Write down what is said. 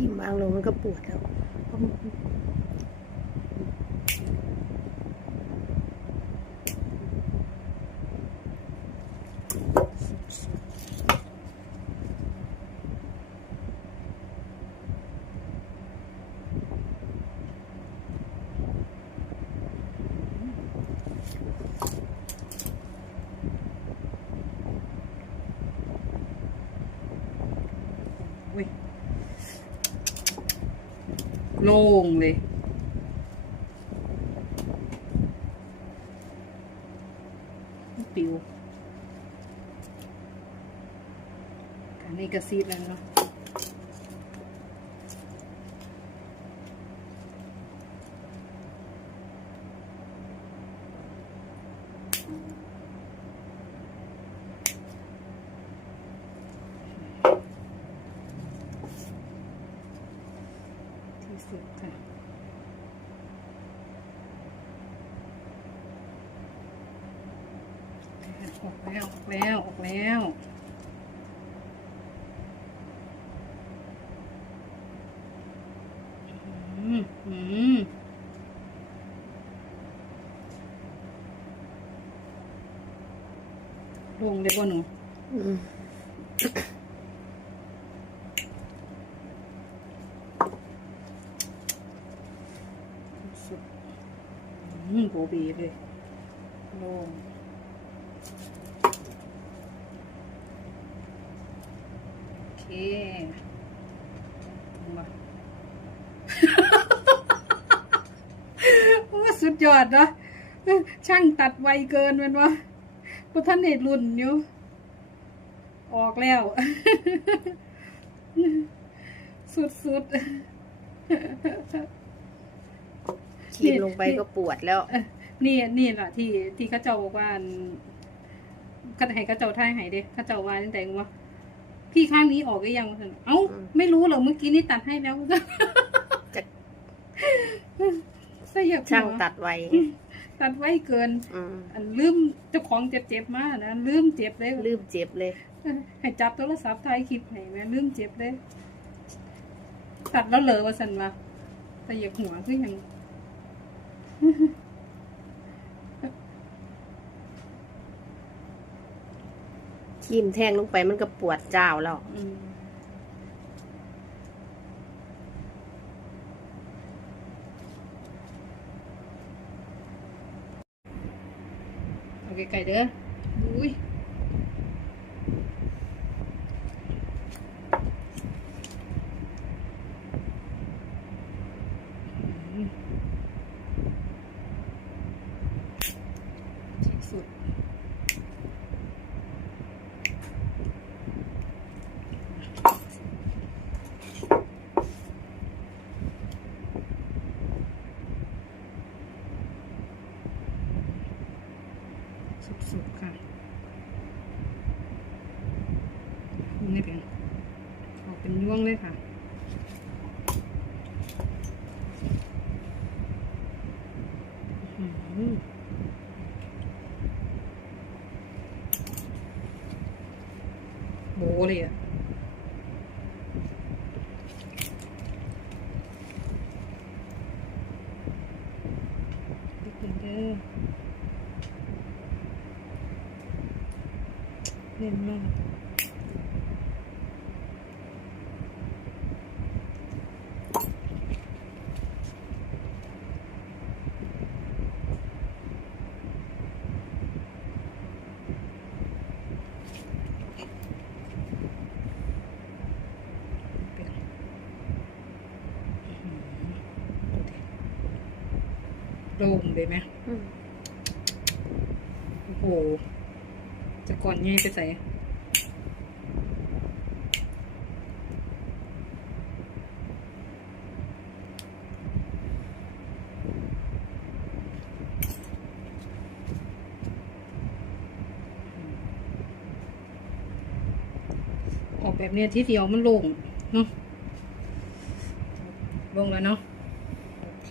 ขีมวางลงมันก็ปวดแล้วอุ้ย โล่งเลย ปิวอันนี้กระซีดแล้วเนาะ สุดค่ะ ออกแล้ว ออกแล้ว ออกแล้วอืมอืมลงได้ป่ะหนูอืม สุดอืม โบบีเลยลงโอเคมาโอ้สุดยอดนะช่างตัดไวเกินมันวะพวกท่านเนตรุ่นอยู่ออกแล้ว สุดๆ ขีมลง ไปก็ปวดแล้วเอ้อนี่นี่แหละที่ที่เข้าเจ้าบอกว่าอันก็ให้เข้าเจ้าท่ายใหายเด้เข้าเจ้าว่าตั้งแต่ว่าพี่ข้างนี้ออกก็ยังวะซั่นเอ้าอืมไม่รู้เหรอเมื่อกี้นี่ตัดให้แล้วจะใส่อยากหัวช่างตัดไว้ตัดไว้เกินอืมอันลืมเจ้าของเจ็บเจ็บๆมากนะลืมเจ็บเลยลืมเจ็บเลยให้จับโทรศัพท์ถ่ายคลิปให้แม่ลืมเจ็บเลย ตัดแล้วเหลอว่าสันว่าแต่อยากหัวคือหยัง ขีมแทงลงไปมันก็ปวดเจ้าแล้วอืมเอาไกลๆเด้ออุ้ย อืมที่สุด สุดค่ะคุณนี่เป็นออกเป็นยวงเลยค่ะโบเลยอะนิดนึงเด้อ เล่นมากเป็นอื้อหือดูดิโล่งเลยไหมอืมโอ้โห จะก่อนยี่ไปใส่ออกแบบเนี้ยที่เดียวมันโล่งเนาะลงแล้วเนาะโอเค